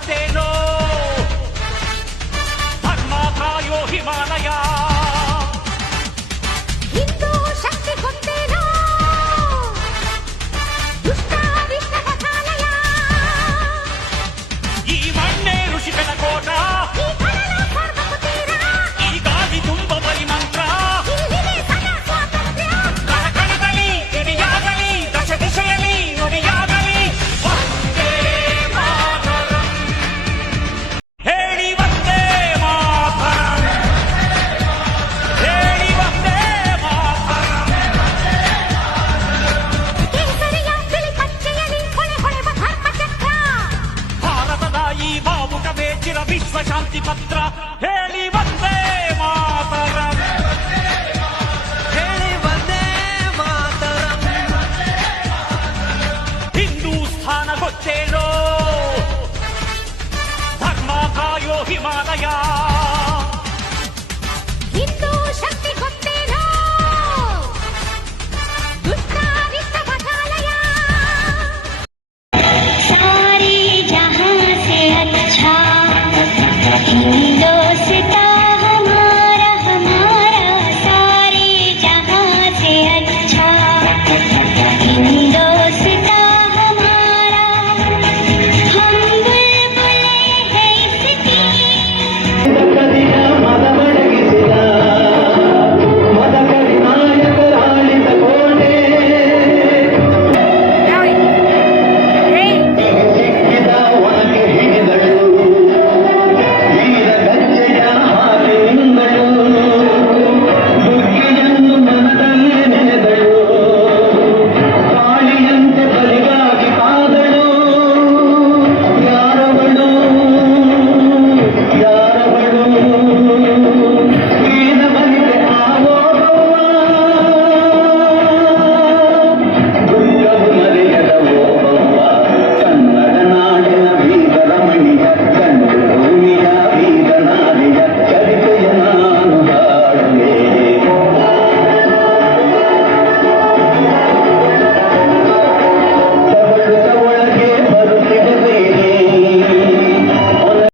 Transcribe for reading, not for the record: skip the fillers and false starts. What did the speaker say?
ಗೊತ್ತೇನೋ ಧರ್ಮ ಕಾಯೋ ಹಿಮಾಲಯ ಹಿಂದೂ ಶಕ್ತಿ ಗೊತ್ತೇನೋ ದುಷ್ಟ ವಿಶ್ವಕಾಲಯ ಈ ಮಣ್ಣೆ ಋಷಿಗಳ ಕೋಟ ಈ ಕಡಲ ಸ್ವರ್ಗಕ್ಕೂ ತೀರ ಈ ಗಾಳಿ ತುಂಬ ಪರಿಮಂತ್ರ ಇಲ್ಲಿದೆ ಸದಾ ಸ್ವಾತಂತ್ರ್ಯ ಕಣಕಣದಲ್ಲಿ ಕಿಡಿಯಾಗಲಿ ದಶ ದಿಶೆಯಲ್ಲಿ ನುಡಿಯಾಗಲಿ ವಂದೇ ಮಾತರಂ ಹೇಳಿ ವಂದೇ ಮಾತರಂ ಹೇಳಿ ವಂದೇ ಮಾತರಂ ಕೇಸರಿಯ ಬಿಳಿ ಪಚ್ಚೆಯಲ್ಲಿ ಹೊಳೆ ಹೊಳೆವ ಧರ್ಮಚಕ್ರ ಭಾರತದ ಈ ಬಾವುಟವೇ ಚಿರ ವಿಶ್ವ ಶಾಂತಿ ಪತ್ರ ಹೇಳಿ ವಂದೇ ಮಾತರಂ ಹೇಳಿ ವಂದೇ ಮಾತರಂ. ಹಿಂದೂಸ್ಥಾನ ಗೊತ್ತೇನೋ ಧರ್ಮ ಕಾಯೋ ಹಿಮಾಲಯ